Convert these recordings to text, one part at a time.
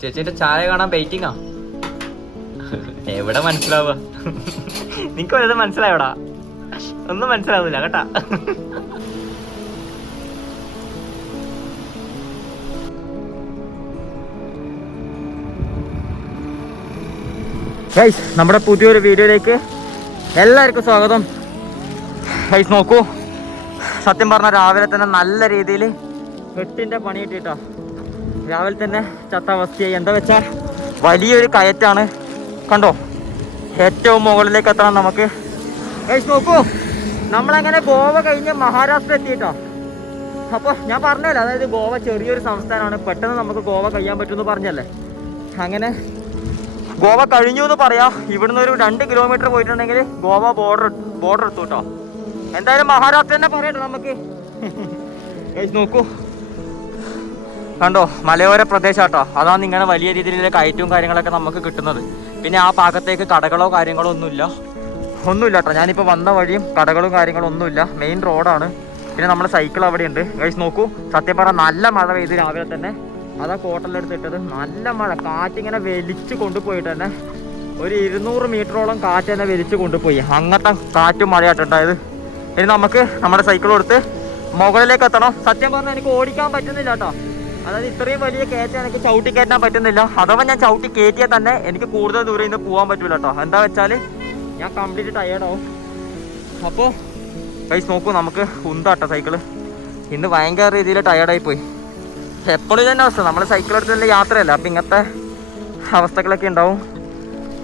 ചേച്ചിന്റെ ചായ കാണാൻ വെയിറ്റിംഗാ എവിടെ മനസ്സിലാവുക? നിനക്ക് വലുത് മനസ്സിലായോടാ? ഒന്നും മനസ്സിലാവുന്നില്ല കേട്ടാ. ഗൈസ് നമ്മുടെ പുതിയൊരു വീഡിയോയിലേക്ക് എല്ലാവർക്കും സ്വാഗതം. ഗൈസ് നോക്കൂ. സത്യം പറഞ്ഞ രാവിലെ തന്നെ നല്ല രീതിയിൽ വെട്ടിന്റെ പണി കിട്ടിയിട്ടോ. രാവിലെ തന്നെ ചത്ത അവസ്ഥയായി. എന്താ വെച്ചാൽ വലിയൊരു കയറ്റാണ്. കണ്ടോ? ഏറ്റവും മുകളിലേക്ക് എത്തണം നമുക്ക്. നോക്കൂ. നമ്മളങ്ങനെ ഗോവ കഴിഞ്ഞ് മഹാരാഷ്ട്ര എത്തിയിട്ടോ? അപ്പോൾ ഞാൻ പറഞ്ഞല്ലോ അതായത് ഗോവ ചെറിയൊരു സംസ്ഥാനമാണ്. പെട്ടെന്ന് നമുക്ക് ഗോവ കഴിയാൻ പറ്റുമെന്ന് പറഞ്ഞല്ലേ? അങ്ങനെ ഗോവ കഴിഞ്ഞു എന്ന് പറയാം. ഇവിടുന്ന് ഒരു രണ്ട് കിലോമീറ്റർ പോയിട്ടുണ്ടെങ്കിൽ ഗോവ ബോർഡർ ബോർഡർ എടുത്തു കേട്ടോ. എന്തായാലും മഹാരാഷ്ട്ര തന്നെ പറയട്ടെ നമുക്ക്. നോക്കൂ. കണ്ടോ മലയോര പ്രദേശം കേട്ടോ അതാണ് ഇങ്ങനെ വലിയ രീതിയിലുള്ള കയറ്റവും കാര്യങ്ങളൊക്കെ നമുക്ക് കിട്ടുന്നത്. പിന്നെ ആ ഭാഗത്തേക്ക് കടകളോ കാര്യങ്ങളോ ഒന്നുമില്ല. ഒന്നുമില്ല കേട്ടോ ഞാനിപ്പോൾ വന്ന വഴിയും കടകളും കാര്യങ്ങളും ഒന്നുമില്ല. മെയിൻ റോഡാണ് പിന്നെ നമ്മൾ സൈക്കിൾ അവിടെ ഉണ്ട് ഗൈസ് നോക്കൂ. സത്യം പറഞ്ഞാൽ നല്ല മഴ പെയ്ത് രാവിലെ തന്നെ. അതാ കോട്ടലെടുത്ത് ഇട്ടത്. നല്ല മഴ. കാറ്റിങ്ങനെ വലിച്ചു കൊണ്ടുപോയിട്ട് തന്നെ ഒരു ഇരുന്നൂറ് മീറ്ററോളം കാറ്റ് തന്നെ വലിച്ചു കൊണ്ടുപോയി. അങ്ങനത്തെ കാറ്റും മഴയായിട്ടുണ്ടായത് ഇനി നമുക്ക് നമ്മുടെ സൈക്കിൾ കൊടുത്ത് മുകളിലേക്ക് എത്തണം. സത്യം പറഞ്ഞാൽ എനിക്ക് ഓടിക്കാൻ പറ്റുന്നില്ല കേട്ടോ അതായത് ഇത്രയും വലിയ കയറ്റം എനിക്ക് ചവിട്ടി കയറ്റാൻ പറ്റുന്നില്ല. അഥവാ ഞാൻ ചവിട്ടി കയറ്റിയാൽ തന്നെ എനിക്ക് കൂടുതൽ ദൂരം ഇന്ന് പോകാൻ പറ്റില്ല കേട്ടോ എന്താ വെച്ചാൽ ഞാൻ കംപ്ലീറ്റ് ടയേർഡാവും അപ്പോൾ കൈസ് നോക്കൂ നമുക്ക് ഉന്താട്ടോ സൈക്കിൾ ഇന്ന് ഭയങ്കര രീതിയിൽ ടയേർഡായി പോയി. എപ്പോഴും തന്നെ അവസ്ഥ. നമ്മൾ സൈക്കിൾ എടുത്തുള്ള യാത്രയല്ല. അപ്പം ഇങ്ങനത്തെ അവസ്ഥകളൊക്കെ ഉണ്ടാവും.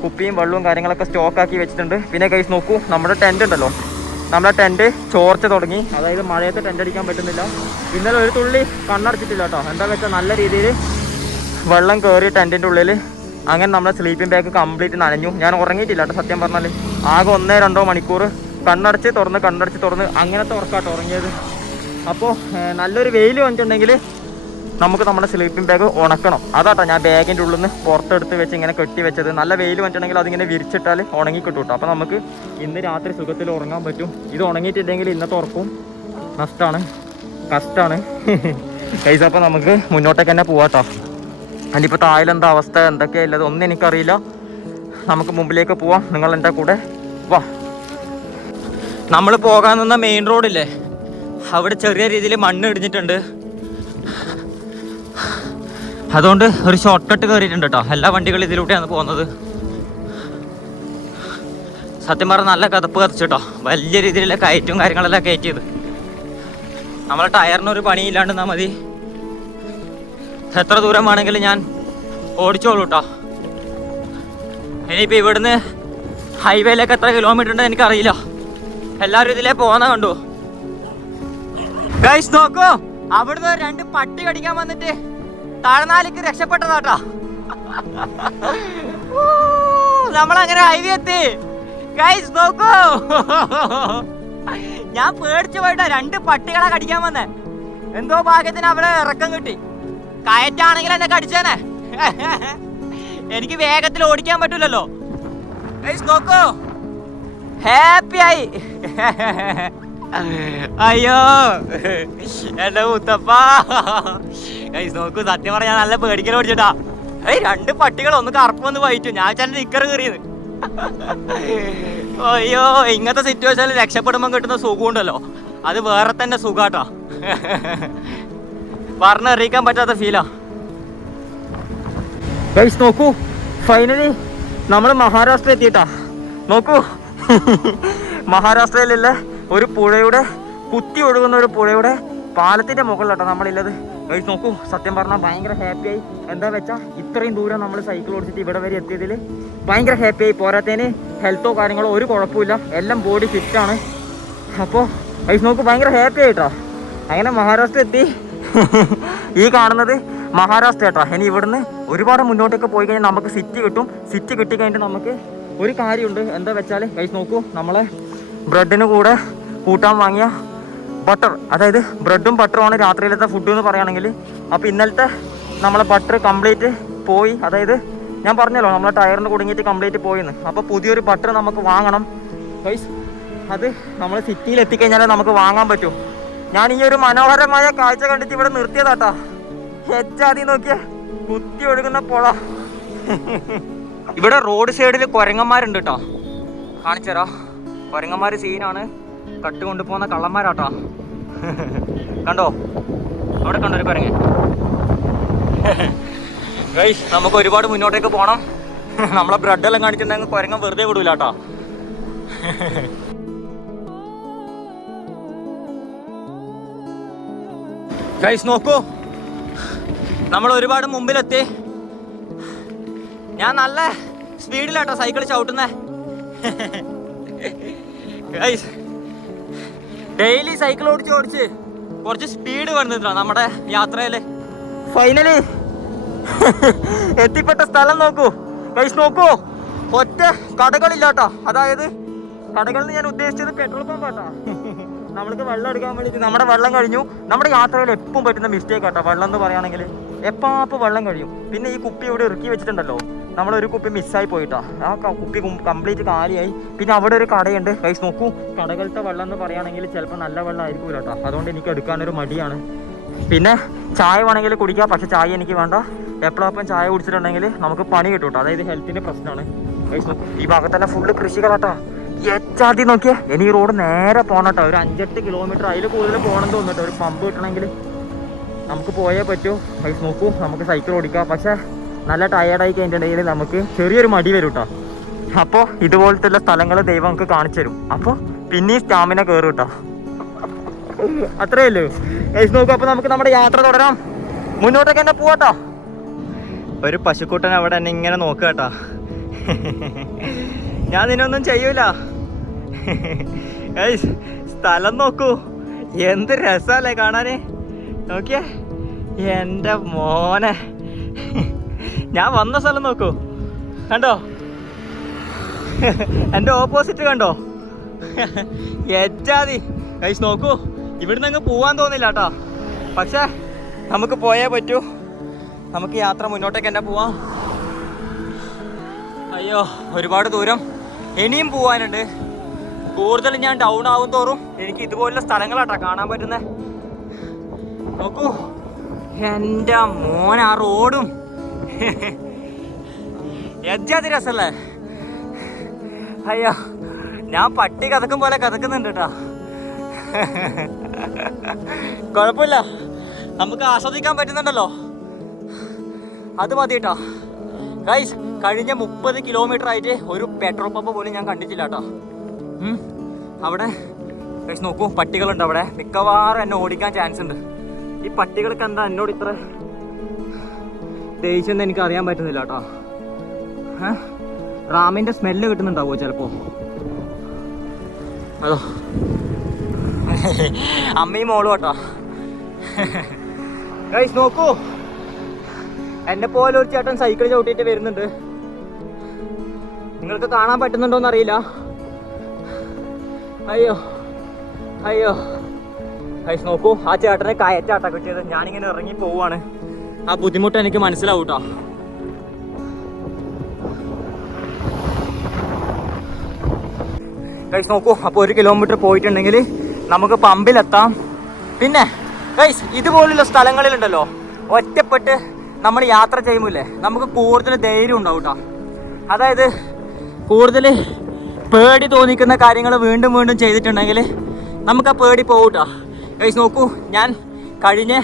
കുപ്പിയും വെള്ളവും കാര്യങ്ങളൊക്കെ സ്റ്റോക്കാക്കി വെച്ചിട്ടുണ്ട്. പിന്നെ കൈസ് നോക്കൂ നമ്മുടെ ടെന്റ് ഉണ്ടല്ലോ. നമ്മുടെ ടെന്റ് ചോർച്ച തുടങ്ങി. അതായത് മഴയത്ത് ടെന്റ് അടിക്കാൻ പറ്റുന്നില്ല. ഇന്നലെ ഒരു തുള്ളി കണ്ണടച്ചിട്ടില്ല കേട്ടോ. എന്താ വെച്ചാൽ നല്ല രീതിയിൽ വെള്ളം കയറി ടെന്റിന്റെ ഉള്ളിൽ അങ്ങനെ നമ്മുടെ സ്ലീപ്പിംഗ് ബാഗ് കംപ്ലീറ്റ് നനഞ്ഞു. ഞാൻ ഉറങ്ങിയിട്ടില്ല കേട്ടോ സത്യം പറഞ്ഞാൽ ആകെ ഒന്നേ രണ്ടോ മണിക്കൂർ കണ്ണടച്ച് തുറന്ന് കണ്ണടച്ച് തുറന്ന് അങ്ങനത്തെ ഉറക്കാട്ടോ ഉറങ്ങിയത്. അപ്പോൾ നല്ലൊരു വെയിൽ വന്നിട്ടുണ്ടെങ്കിൽ നമുക്ക് നമ്മുടെ സ്ലീപ്പിംഗ് ബാഗ് ഉണക്കണം. അതാട്ടോ ഞാൻ ബാഗിന്റെ ഉള്ളിൽ നിന്ന് പുറത്തെടുത്ത് വെച്ച് ഇങ്ങനെ കെട്ടി വെച്ചത്. നല്ല വെയിൽ വന്നിട്ടുണ്ടെങ്കിൽ അതിങ്ങനെ വിരിച്ചിട്ടാൽ ഉണങ്ങി കിട്ടും കേട്ടോ അപ്പോൾ നമുക്ക് ഇന്ന് രാത്രി സുഖത്തിൽ ഉറങ്ങാൻ പറ്റും. ഇത് ഉണങ്ങിയിട്ടില്ലെങ്കിൽ ഇന്നത്തെ ഉറക്കും നഷ്ടമാണ് കഷ്ടമാണ് കൈസ അപ്പോൾ നമുക്ക് മുന്നോട്ടേക്ക് തന്നെ പോവാട്ടോ. അതിനിപ്പോൾ എന്താ അവസ്ഥ? എന്തൊക്കെയാണ് ഉള്ളത്? ഒന്നും എനിക്കറിയില്ല. നമുക്ക് മുമ്പിലേക്ക് പോവാം. നിങ്ങൾ എന്റെ കൂടെ വാ. നമ്മൾ പോകാൻ നിന്ന മെയിൻ റോഡില്ലേ അവിടെ ചെറിയ രീതിയിൽ മണ്ണ് ഇടിഞ്ഞിട്ടുണ്ട്. അതുകൊണ്ട് ഒരു ഷോർട്ട് കട്ട് കയറിയിട്ടുണ്ട് കേട്ടോ എല്ലാ വണ്ടികളും ഇതിലൂടെയാണ് പോകുന്നത്. സത്യം പറഞ്ഞാൽ നല്ല കതപ്പ് കത്തിച്ചിട്ടോ വലിയ രീതിയിലുള്ള കയറ്റും കാര്യങ്ങളെല്ലാം കയറ്റിയത്. നമ്മളെ ടയറിനൊരു പണിയില്ലാണ്ട് നിന്നാൽ മതി. എത്ര ദൂരം വേണമെങ്കിലും ഞാൻ ഓടിച്ചോളൂ കേട്ടോ ഇനിയിപ്പോൾ ഇവിടുന്ന് ഹൈവേയിലേക്ക് എത്ര കിലോമീറ്റർ ഉണ്ടെന്ന് എനിക്കറിയില്ല. എല്ലാവരും ഇതിലേ പോകുന്ന കണ്ടു. ഗൈസ് നോക്കൂ. അവിടുന്ന് രണ്ട് പട്ടി കടിക്കാൻ വന്നിട്ട് താഴ്നാലിക്ക് രക്ഷപ്പെട്ടതാട്ടോ. നമ്മളങ്ങനെ ഹൈവേ എത്തി. ഗൈസ് നോക്കൂ. ഞാൻ പേടിച്ചു പോയിട്ടാ രണ്ട് പട്ടികളെ കടിക്കാൻ വന്നേ. എന്തോ ഭാഗ്യത്തിന് അവിടെ ഇറക്കം കിട്ടി. കയറ്റാണെങ്കിൽ എന്നെ കടിച്ചേനെ. എനിക്ക് വേഗത്തിൽ ഓടിക്കാൻ പറ്റൂലല്ലോ. ഗൈസ് നോക്കൂ. ഹാപ്പി ആയി. അയ്യോ. എന്റെ മുത്തപ്പ. നോക്കൂ സത്യം പറഞ്ഞാൽ നല്ല പേടിക്കൽ ഓടിച്ചിട്ടാ ഏയ് രണ്ട് പട്ടികൾ ഒന്ന് കറുപ്പ് വന്ന് വഹിച്ചു ഞാൻ ചെന്ന നിക്കർ കയറിയത് അയ്യോ ഇങ്ങനത്തെ സിറ്റുവേഷനിൽ രക്ഷപ്പെടുമ്പോൾ കിട്ടുന്ന സുഖമുണ്ടല്ലോ. അത് വേറെ തന്നെ സുഖാട്ടോ. പറഞ്ഞറിയിക്കാൻ പറ്റാത്ത ഫീലാ ഗൈസ് നോക്കൂ. ഫൈനലി നമ്മൾ മഹാരാഷ്ട്ര എത്തിയിട്ടാ. നോക്കൂ. മഹാരാഷ്ട്രയിലുള്ള ഒരു പുഴയുടെ കുത്തി ഒഴുകുന്ന ഒരു പുഴയുടെ പാലത്തിന്റെ മുകളിലോട്ടോ നമ്മളില്ലത്. ഗൈസ് നോക്കൂ സത്യം പറഞ്ഞാൽ ഭയങ്കര ഹാപ്പിയായി എന്താ വെച്ചാൽ ഇത്രയും ദൂരം നമ്മൾ സൈക്കിൾ ഓടിച്ചിട്ട് ഇവിടെ വരെ എത്തിയതിൽ ഭയങ്കര ഹാപ്പിയായി പോരാത്തതിന് ഹെൽത്തോ കാര്യങ്ങളോ ഒരു കുഴപ്പമില്ല എല്ലാം ബോഡി ഫിറ്റാണ് അപ്പോൾ ഗൈസ് നോക്കൂ ഭയങ്കര ഹാപ്പി ആയിട്ടോ. അങ്ങനെ മഹാരാഷ്ട്ര എത്തി. ഈ കാണുന്നത് മഹാരാഷ്ട്ര കേട്ടോ ഇനി ഇവിടുന്ന് ഒരുപാട് മുന്നോട്ടേക്ക് പോയി കഴിഞ്ഞാൽ നമുക്ക് സിറ്റി കിട്ടും. സിറ്റി കിട്ടി കഴിഞ്ഞിട്ട് നമുക്ക് ഒരു കാര്യമുണ്ട്. എന്താ വെച്ചാൽ ഗൈസ് നോക്കൂ നമ്മളെ ബ്രെഡിന് കൂടെ കൂട്ടാൻ വാങ്ങിയ ബട്ടർ അതായത് ബ്രെഡും ബട്ടറുമാണ് രാത്രിയിലത്തെ ഫുഡ് എന്ന് പറയുകയാണെങ്കിൽ. അപ്പോൾ ഇന്നലത്തെ നമ്മളെ ബട്ടർ കംപ്ലീറ്റ് പോയി. അതായത് ഞാൻ പറഞ്ഞല്ലോ നമ്മളെ ടയറിന് കുടുങ്ങിയിട്ട് കംപ്ലീറ്റ് പോയിന്ന്. അപ്പോൾ പുതിയൊരു ബട്ടർ നമുക്ക് വാങ്ങണം. ഗൈസ് അത് നമ്മൾ സിറ്റിയിൽ എത്തിക്കഴിഞ്ഞാലേ നമുക്ക് വാങ്ങാൻ പറ്റൂ. ഞാൻ ഈ ഒരു മനോഹരമായ കാഴ്ച കണ്ടിട്ട് ഇവിടെ നിർത്തിയതാട്ടാ. ഹെച്ചാതി നോക്കിയ കുത്തി ഒഴുകുന്ന പുഴ. ഇവിടെ റോഡ് സൈഡിൽ കുരങ്ങന്മാരുണ്ട് കേട്ടോ കാണിച്ചരാ കുരങ്ങന്മാര് സീനാണ് കട്ട് കൊണ്ടുപോകുന്ന കള്ളന്മാരാട്ടോ. കണ്ടോ? അവിടെ കണ്ടോ ഒരു കുരങ്ങൻ? ഗൈസ് നമുക്ക് ഒരുപാട് മുന്നോട്ടേക്ക് പോകണം നമ്മളെ ബ്രെഡ് എല്ലാം കാണിച്ചിട്ടുണ്ടെങ്കിൽ കുരങ്ങൻ വെറുതെ വിടൂല കേട്ടോ ഗൈസ് നോക്കൂ. നമ്മൾ ഒരുപാട് മുമ്പിലെത്തി. ഞാൻ നല്ല സ്പീഡിലാട്ടോ സൈക്കിൾ ചവിട്ടുന്നേ. ഗൈസ് ഡെയിലി സൈക്കിൾ ഓടിച്ച് ഓടിച്ച് കുറച്ച് സ്പീഡ് വന്നിട്ടാ നമ്മുടെ യാത്രയിൽ. ഫൈനലി എത്തിപ്പെട്ട സ്ഥലം നോക്കൂ. ഗൈസ് നോക്കൂ. ഒറ്റ കടകളില്ലാട്ടോ. അതായത് കടകളിൽ ഞാൻ ഉദ്ദേശിച്ചത് പെട്രോൾ പമ്പ് ആട്ടോ. നമ്മൾക്ക് വെള്ളം എടുക്കാൻ വേണ്ടി നമ്മുടെ വെള്ളം കഴിഞ്ഞു. നമ്മുടെ യാത്രയിൽ എപ്പം പറ്റുന്ന മിസ്റ്റേക്ക് ആട്ടോ. വെള്ളം എന്ന് പറയുകയാണെങ്കിൽ എപ്പാപ്പ് വെള്ളം കഴിയും. പിന്നെ ഈ കുപ്പി ഇവിടെ ഇറക്കി വെച്ചിട്ടുണ്ടല്ലോ. നമ്മളൊരു കുപ്പി മിസ്സായി പോയിട്ടാ. ആ കുപ്പി കംപ്ലീറ്റ് കാലിയായി. പിന്നെ അവിടെ ഒരു കടയുണ്ട്. കൈസ് നോക്കൂ. കടകളുടെ വെള്ളം എന്ന് പറയുകയാണെങ്കിൽ ചിലപ്പോൾ നല്ല വെള്ളം ആയിരിക്കും കേട്ടോ. അതുകൊണ്ട് എനിക്ക് എടുക്കാനൊരു മടിയാണ്. പിന്നെ ചായ വേണമെങ്കിൽ കുടിക്കാം. പക്ഷെ ചായ എനിക്ക് വേണ്ട. എപ്പോഴപ്പം ചായ കുടിച്ചിട്ടുണ്ടെങ്കിൽ നമുക്ക് പണി കിട്ടും കേട്ടോ. അതായത് ഹെൽത്തിന്റെ പ്രശ്നമാണ്. ഈ ഭാഗത്തെല്ലാം ഫുള്ള് കൃഷികളാട്ടോ എച്ചാതി നോക്കിയേ. ഇനി ഈ റോഡ് നേരെ പോകണം കേട്ടോ. ഒരു അഞ്ചെട്ട് കിലോമീറ്റർ അതിൽ കൂടുതൽ പോകണം തോന്നിട്ടോ ഒരു പമ്പ് കിട്ടണമെങ്കിൽ നമുക്ക് പോയേ പറ്റൂ. നോക്കൂ. നമുക്ക് സൈക്കിൾ ഓടിക്കാം. പക്ഷെ നല്ല ടയേർഡായി കഴിഞ്ഞിട്ടുണ്ടെങ്കിൽ നമുക്ക് ചെറിയൊരു മടി വരും കേട്ടോ അപ്പോൾ ഇതുപോലത്തെ സ്ഥലങ്ങൾ ദൈവം നമുക്ക് കാണിച്ചു തരും. അപ്പോൾ പിന്നെയും സ്റ്റാമിന കയറും കേട്ടോ അത്രേ ഉള്ളൂ ഗൈസ് നോക്കൂ അപ്പോൾ നമുക്ക് നമ്മുടെ യാത്ര തുടരാം. മുന്നോട്ടേക്ക് തന്നെ പോവാട്ടോ ഒരു പശുക്കുട്ടൻ അവിടെ എന്നെ ഇങ്ങനെ നോക്കുക കേട്ടോ ഞാൻ നിന്നൊന്നും ചെയ്യൂല. ഏയ് സ്ഥലം നോക്കൂ. എന്ത് രസമല്ലേ കാണാന്. നോക്കിയേ. എന്റെ മോനെ. ഞാൻ വന്ന സ്ഥലം നോക്കൂ. കണ്ടോ? എന്റെ ഓപ്പോസിറ്റ് കണ്ടോ? എറ്റാതി കൈസ് നോക്കൂ. ഇവിടുന്ന് അങ്ങ് പോവാൻ തോന്നില്ല കേട്ടോ പക്ഷേ നമുക്ക് പോയേ പറ്റൂ. നമുക്ക് യാത്ര മുന്നോട്ടേക്ക് തന്നെ പോവാം. അയ്യോ ഒരുപാട് ദൂരം ഇനിയും പോവാനുണ്ട്. കൂടുതൽ ഞാൻ ഡൗൺ ആവും തോറും എനിക്ക് ഇതുപോലുള്ള സ്ഥലങ്ങളാട്ടോ കാണാൻ പറ്റുന്നത് നോക്കൂ. എന്റെ മോൻ ആ റോഡും എജാതി രസല്ലേ? അയ്യോ ഞാൻ പട്ടി കഥക്കും പോലെ കഥക്കുന്നുണ്ട് കേട്ടോ കുഴപ്പമില്ല. നമുക്ക് ആസ്വദിക്കാൻ പറ്റുന്നുണ്ടല്ലോ. അത് മതി കേട്ടോ ഗൈസ് കഴിഞ്ഞ മുപ്പത് കിലോമീറ്റർ ആയിട്ട് ഒരു പെട്രോൾ പമ്പ് പോലും ഞാൻ കണ്ടിട്ടില്ല കേട്ടോ അവിടെ ഗൈസ് നോക്കൂ പട്ടികളുണ്ട് അവിടെ. മിക്കവാറും എന്നെ ഓടിക്കാൻ ചാൻസ് ഉണ്ട്. ഈ പട്ടികൾക്ക് എന്താ എന്നോട് ഇത്ര ദേഷ്യം എനിക്ക് അറിയാൻ പറ്റുന്നില്ല കേട്ടോ? റാമിന്റെ സ്മെല്ല് കിട്ടുന്നുണ്ടാവോ ചിലപ്പോ? അതോ? അമ്മയും മോളും കേട്ടോ. ഗൈസ് നോക്കൂ. എന്നെ പോലെ ഒരു ചേട്ടൻ സൈക്കിൾ ചവിട്ടിയിട്ട് വരുന്നുണ്ട്. നിങ്ങൾക്ക് കാണാൻ പറ്റുന്നുണ്ടോന്ന് അറിയില്ല അയ്യോ. അയ്യോ. ഗൈസ് നോക്കൂ. ആ ചേട്ടനെ കയറ്റാട്ടാ കിട്ടിയത്. ഞാനിങ്ങനെ ഇറങ്ങി പോവാണ്. ആ ബുദ്ധിമുട്ട് എനിക്ക് മനസ്സിലാവും കേട്ടോ ഗൈസ് നോക്കൂ അപ്പോൾ ഒരു കിലോമീറ്റർ പോയിട്ടുണ്ടെങ്കിൽ നമുക്ക് പമ്പിലെത്താം. പിന്നെ ഗൈസ് ഇതുപോലുള്ള സ്ഥലങ്ങളിലുണ്ടല്ലോ ഒറ്റപ്പെട്ട് നമ്മൾ യാത്ര ചെയ്യുമ്പോഴേ നമുക്ക് കൂടുതൽ ധൈര്യം ഉണ്ടാവും കേട്ടോ അതായത് കൂടുതൽ പേടി തോന്നിക്കുന്ന കാര്യങ്ങൾ വീണ്ടും വീണ്ടും ചെയ്തിട്ടുണ്ടെങ്കിൽ നമുക്ക് ആ പേടി പോകൂട്ടോ കേട്ടോ ഗൈസ് നോക്കൂ ഞാൻ കഴിഞ്ഞ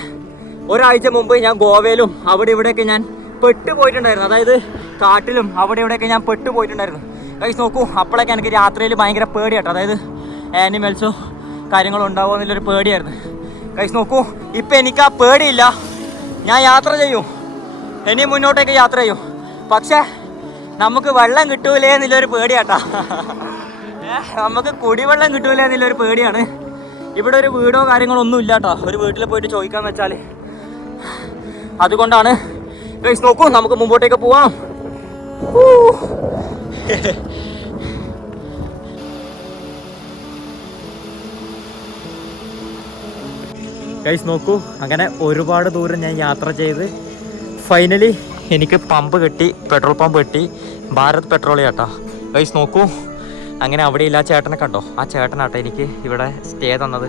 ഒരാഴ്ച മുമ്പ് ഞാൻ ഗോവയിലും അവിടെ ഇവിടെയൊക്കെ ഞാൻ പെട്ടുപോയിട്ടുണ്ടായിരുന്നു. അതായത് കാട്ടിലും അവിടെ ഇവിടെയൊക്കെ ഞാൻ പെട്ടുപോയിട്ടുണ്ടായിരുന്നു. കഴിച്ച് നോക്കൂ അപ്പോഴൊക്കെ എനിക്ക് രാത്രിയിൽ ഭയങ്കര പേടിയാട്ടോ അതായത് ആനിമൽസോ കാര്യങ്ങളോ ഉണ്ടാവുമോ എന്നുള്ളൊരു പേടിയായിരുന്നു. കഴിച്ച് നോക്കൂ ഇപ്പം എനിക്ക് ആ പേടിയില്ല. ഞാൻ യാത്ര ചെയ്യും. ഇനി മുന്നോട്ടേക്ക് യാത്ര ചെയ്യും. പക്ഷേ നമുക്ക് വെള്ളം കിട്ടൂലേ എന്നുള്ളൊരു പേടിയാട്ടാ നമുക്ക് കുടിവെള്ളം കിട്ടൂലേ എന്നുള്ളൊരു പേടിയാണ്. ഇവിടെ ഒരു വീടോ കാര്യങ്ങളോ ഒന്നും ഇല്ല കേട്ടോ ഒരു വീട്ടിൽ പോയിട്ട് ചോദിക്കാന്ന് വെച്ചാൽ അതുകൊണ്ടാണ്. ഗൈസ് നോക്കൂ നമുക്ക് മുമ്പോട്ടേക്ക് പോവാം. ഗൈസ് നോക്കൂ അങ്ങനെ ഒരുപാട് ദൂരം ഞാൻ യാത്ര ചെയ്ത്. ഫൈനലി എനിക്ക് പമ്പ് കിട്ടി പെട്രോൾ പമ്പ് കിട്ടി. ഭാരത് പെട്രോളിയം കേട്ടോ ഗൈസ് നോക്കൂ അങ്ങനെ അവിടെ ഇല്ല ആ ചേട്ടനെ കണ്ടോ? ആ ചേട്ടനാട്ടോ എനിക്ക് ഇവിടെ സ്റ്റേ തന്നത്.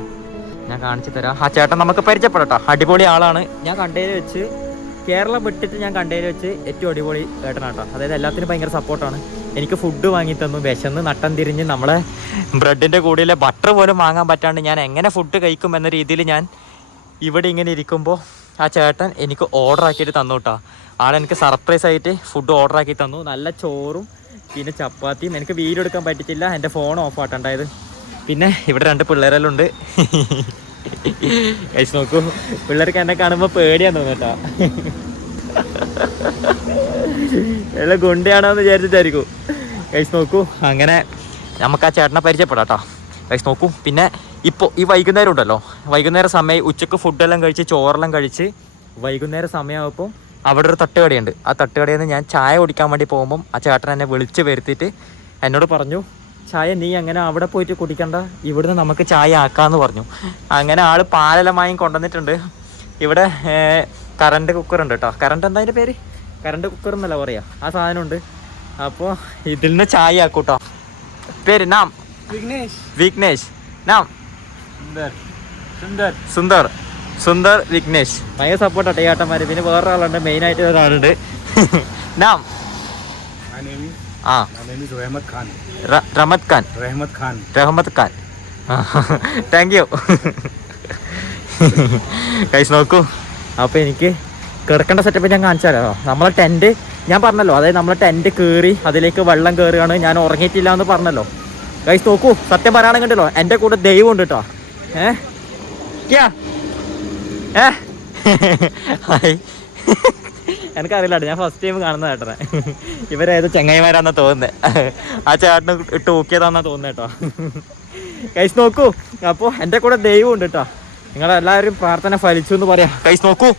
ഞാൻ കാണിച്ചു തരാം. ആ ചേട്ടൻ നമുക്ക് പരിചയപ്പെടട്ടോ അടിപൊളി ആളാണ്. ഞാൻ കണ്ടതിൽ വെച്ച് കേരളം വിട്ടിട്ട് ഞാൻ കണ്ടതിൽ വെച്ച് ഏറ്റവും അടിപൊളി ഏട്ടനാട്ടോ. അതായത് എല്ലാത്തിനും ഭയങ്കര സപ്പോർട്ടാണ്. എനിക്ക് ഫുഡ് വാങ്ങി തന്നു വിശന്ന് നട്ടം തിരിഞ്ഞ് നമ്മളെ ബ്രെഡിന്റെ കൂടെയിലെ ബട്ടർ പോലും വാങ്ങാൻ പറ്റാണ്ട് ഞാൻ എങ്ങനെ ഫുഡ് കഴിക്കും എന്ന രീതിയിൽ ഞാൻ ഇവിടെ ഇങ്ങനെ ഇരിക്കുമ്പോൾ ആ ചേട്ടൻ എനിക്ക് ഓർഡർ ആക്കിയിട്ട് തന്നു കേട്ടോ ആളെനിക്ക് സർപ്രൈസ് ആയിട്ട് ഫുഡ് ഓർഡർ ആക്കി തന്നു. നല്ല ചോറും പിന്നെ ചപ്പാത്തിയും. എനിക്ക് വീഡിയോ എടുക്കാൻ പറ്റിയിട്ടില്ല. എന്റെ ഫോൺ ഓഫ് ആട്ടുണ്ടായത്. പിന്നെ ഇവിടെ രണ്ട് പിള്ളേരെല്ലാം ഉണ്ട്. കഴിച്ച് നോക്കൂ പിള്ളേർക്ക് എന്നെ കാണുമ്പോൾ പേടിയാന്ന് തോന്നുട്ടോ എല്ലാം ഗുണ്ടയാണോന്ന് വിചാരിച്ചിട്ടായിരിക്കും. കഴിച്ച് നോക്കൂ അങ്ങനെ നമുക്ക് ആ ചേട്ടനെ പരിചയപ്പെടാം കേട്ടോ. കഴിച്ച് നോക്കൂ പിന്നെ ഇപ്പോൾ ഈ വൈകുന്നേരം ഉണ്ടല്ലോ. വൈകുന്നേരം സമയം ഉച്ചയ്ക്ക് ഫുഡെല്ലാം കഴിച്ച് ചോറെല്ലാം കഴിച്ച് വൈകുന്നേരം സമയമാകുമ്പോൾ അവിടെ ഒരു തട്ടുകടയുണ്ട്. ആ തട്ടുകടയിൽ നിന്ന് ഞാൻ ചായ കുടിക്കാൻ വേണ്ടി പോകുമ്പം ആ ചേട്ടൻ എന്നെ വിളിച്ച് വരുത്തിയിട്ട് എന്നോട് പറഞ്ഞു ചായ നീ അങ്ങനെ അവിടെ പോയിട്ട് കുടിക്കണ്ട. ഇവിടുന്ന് നമുക്ക് ചായ ആക്കാന്ന് പറഞ്ഞു. അങ്ങനെ ആൾ പാലലമായും കൊണ്ടുവന്നിട്ടുണ്ട്. ഇവിടെ കറണ്ട് കുക്കറുണ്ട് കേട്ടോ കറണ്ട് എന്താ അതിന്റെ പേര്? കറണ്ട് കുക്കർ എന്നല്ല പറയാ. ആ സാധനമുണ്ട്. അപ്പോ ഇതിൽ നിന്ന് ചായ ആക്കൂ പേര് നാം. വിഘ്നേഷ്. വിഘ്നേഷ്. നാം. സുന്ദർ. സുന്ദർ. സുന്ദർ. വിഘ്നേഷ്. ഭയങ്കര സപ്പോർട്ട് ആട്ടെ പിന്നെ വേറെ ആളുണ്ട് മെയിൻ ആയിട്ട് ഒരാളുണ്ട്. നാം. ആ. Khan name Khan Rahmat Khan Rahmat Khan thank you guys നോക്കൂ. അപ്പോൾ എനിക്ക് കിടക്കേണ്ട സെറ്റപ്പ് ഞാൻ കാണിച്ചാലോ നമ്മളെ ടെന്റ് ഞാൻ പറഞ്ഞല്ലോ. അതായത് നമ്മളെ ടെന്റ് കയറി അതിലേക്ക് വെള്ളം കയറുകയാണ് ഞാൻ ഉറങ്ങിയിട്ടില്ല എന്ന് പറഞ്ഞല്ലോ. കൈസ് നോക്കൂ. സത്യം പറയുകയാണെങ്കിലോ എന്റെ കൂടെ ദൈവം ഉണ്ട് കേട്ടോ. ഏ? ക്യാ? ഏ? ഹായ് എനിക്കറിയില്ല ഞാൻ ഫസ്റ്റ് ടൈം കാണുന്ന ചേട്ടനെ. ഇവരേത് ചെങ്ങൈമാരാന്നാ തോന്നുന്നത് ആ ചേട്ടന് ഇട്ട് ഊക്കിയതാന്നാ തോന്നുന്നത് കേട്ടോ. കൈസ് നോക്കൂ. അപ്പോൾ എന്റെ കൂടെ ദൈവം ഉണ്ട് കേട്ടോ. നിങ്ങളെല്ലാവരും പ്രാർത്ഥന ഫലിച്ചു എന്ന് പറയാം. കൈസ് നോക്കൂ.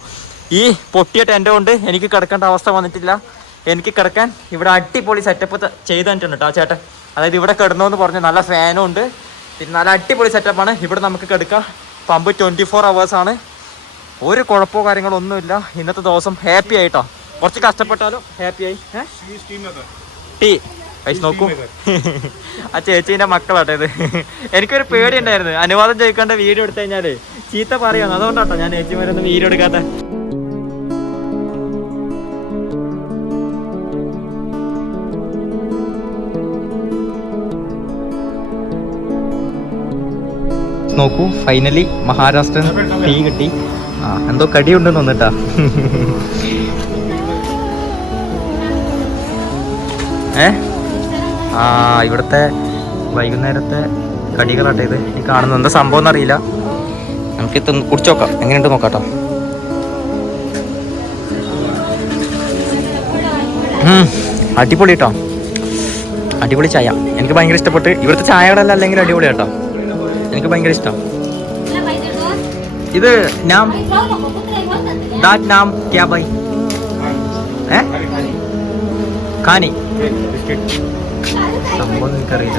ഈ പൊട്ടിയ ടെന്റ് കൊണ്ട് എനിക്ക് കിടക്കേണ്ട അവസ്ഥ വന്നിട്ടില്ല. എനിക്ക് കിടക്കാൻ ഇവിടെ അടിപൊളി സെറ്റപ്പ് ചെയ്ത് തന്നിട്ടുണ്ട് ആ ചേട്ടൻ. അതായത് ഇവിടെ കിടന്നു പറഞ്ഞു നല്ല ഫാനും ഉണ്ട്. പിന്നെ നല്ല അടിപൊളി സെറ്റപ്പാണ് ഇവിടെ നമുക്ക് കിടക്കാം. പമ്പ് ട്വന്റി ഫോർ ആണ്. ഒരു കുഴപ്പമോ കാര്യങ്ങളോ ഒന്നുമില്ല. ഇന്നത്തെ ദിവസം ഹാപ്പി ആയിട്ടോ. കുറച്ച് കഷ്ടപ്പെട്ടാലും ഹാപ്പി ആയി. ടീ. പൈസ നോക്കൂ. ആ ചേച്ചീന്റെ മക്കളാട്ടെ ഇത്. എനിക്കൊരു പേടി ഉണ്ടായിരുന്നു അനുവാദം ചോദിക്കേണ്ട വീഡിയോ എടുത്തു കഴിഞ്ഞാൽ ചീത്ത പറയുന്നു അതുകൊണ്ടാട്ടോ ഞാൻ ചേച്ചിമാരൊന്നും വീഡിയോ എടുക്കാത്ത. നോക്കൂ ഫൈനലി മഹാരാഷ്ട്രൻ ടീ കിട്ടി. എന്തോ കടിയുണ്ടെന്ന് തോന്നിട്ടാ ഏ? ആ ഇവിടുത്തെ വൈകുന്നേരത്തെ കടികളാട്ടെ ഇത്. ഈ കാണുന്നത് എന്താ സംഭവം എന്നറിയില്ല. നമുക്ക് ഇത് കുടിച്ചു നോക്കാം. എങ്ങനെയുണ്ട് നോക്കാട്ടോ. അടിപൊളി കേട്ടോ അടിപൊളി ചായ. എനിക്ക് ഭയങ്കര ഇഷ്ടപ്പെട്ട് ഇവിടുത്തെ ചായകളല്ല അല്ലെങ്കിൽ അടിപൊളി കേട്ടോ എനിക്ക് ഭയങ്കര ഇഷ്ടം. ഇത് നാം ദാറ്റ് നാം ക്യാ ബൈ? ഏ? ഖാനി. സംഭവം എനിക്കറിയില്ല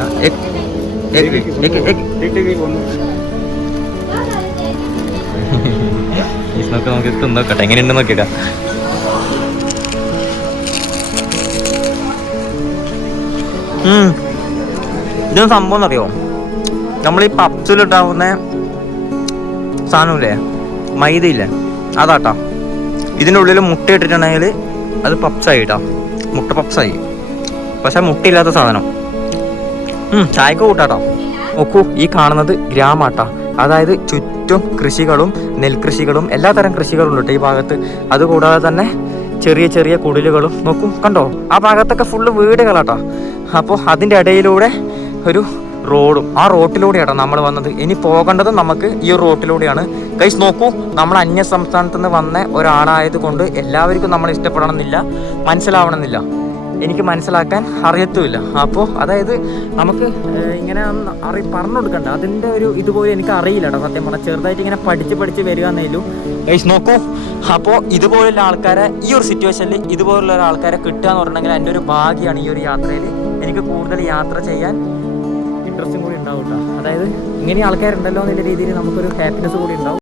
നമുക്ക് നോക്കട്ടെ. എങ്ങനെയുണ്ട് നോക്കിക്കാം ഇതൊന്നും സംഭവം എന്നറിയോ? നമ്മൾ ഈ പപ്സിലുണ്ടാവുന്ന സാധനമില്ലേ? മൈദയില്ലേ? അതാട്ടോ. ഇതിന്റെ ഉള്ളിൽ മുട്ട ഇട്ടിട്ടുണ്ടെങ്കിൽ അത് പപ്സായി കേട്ടോ മുട്ട പപ്സായി. പക്ഷെ മുട്ടയില്ലാത്ത സാധനം. ചായക്ക കൂട്ടാട്ടോ. നോക്കൂ ഈ കാണുന്നത് ഗ്രാമാട്ടാ. അതായത് ചുറ്റും കൃഷികളും നെൽകൃഷികളും കൃഷികളും ട്ടോ ഈ ഭാഗത്ത്. അതുകൂടാതെ തന്നെ ചെറിയ ചെറിയ കുടിലുകളും. നോക്കൂ കണ്ടോ? ആ ഭാഗത്തൊക്കെ ഫുള്ള് വീടുകളാട്ടോ. അപ്പോൾ അതിന്റെ ഇടയിലൂടെ ഒരു റോഡും. ആ റോട്ടിലൂടെയാണ് നമ്മൾ വന്നത്. ഇനി പോകേണ്ടത് നമുക്ക് ഈ റോട്ടിലൂടെയാണ്. കൈസ് നോക്കൂ നമ്മൾ അന്യ സംസ്ഥാനത്ത് നിന്ന് വന്ന ഒരാളായത് കൊണ്ട് എല്ലാവർക്കും നമ്മൾ ഇഷ്ടപ്പെടണമെന്നില്ല മനസ്സിലാവണമെന്നില്ല. എനിക്ക് മനസ്സിലാക്കാൻ അറിയത്തുമില്ല. അപ്പോൾ അതായത് നമുക്ക് ഇങ്ങനെ അറി പറഞ്ഞു കൊടുക്കണ്ട. അതിന്റെ ഒരു ഇതുപോലെ എനിക്ക് അറിയില്ല കേട്ടോ സത്യം പറഞ്ഞാൽ ചെറുതായിട്ട് ഇങ്ങനെ പഠിച്ച് പഠിച്ച് വരിക എന്നേലും ഗൈസ് നോക്കൂ. അപ്പോൾ ഇതുപോലുള്ള ആൾക്കാരെ ഈ ഒരു സിറ്റുവേഷനിൽ ഇതുപോലുള്ള ആൾക്കാരെ കിട്ടുക എന്ന് പറഞ്ഞിട്ടുണ്ടെങ്കിൽ എന്റെ ഒരു ഭാഗ്യമാണ് ഈ ഒരു യാത്രയിൽ എനിക്ക് കൂടുതൽ യാത്ര ചെയ്യാൻ ഇൻട്രസ്റ്റും കൂടി ഉണ്ടാവും കേട്ടോ അതായത് ഇങ്ങനെ ആൾക്കാരുണ്ടല്ലോ എന്നുള്ള രീതിയിൽ നമുക്കൊരു ഹാപ്പിനെസ് കൂടി ഉണ്ടാവും.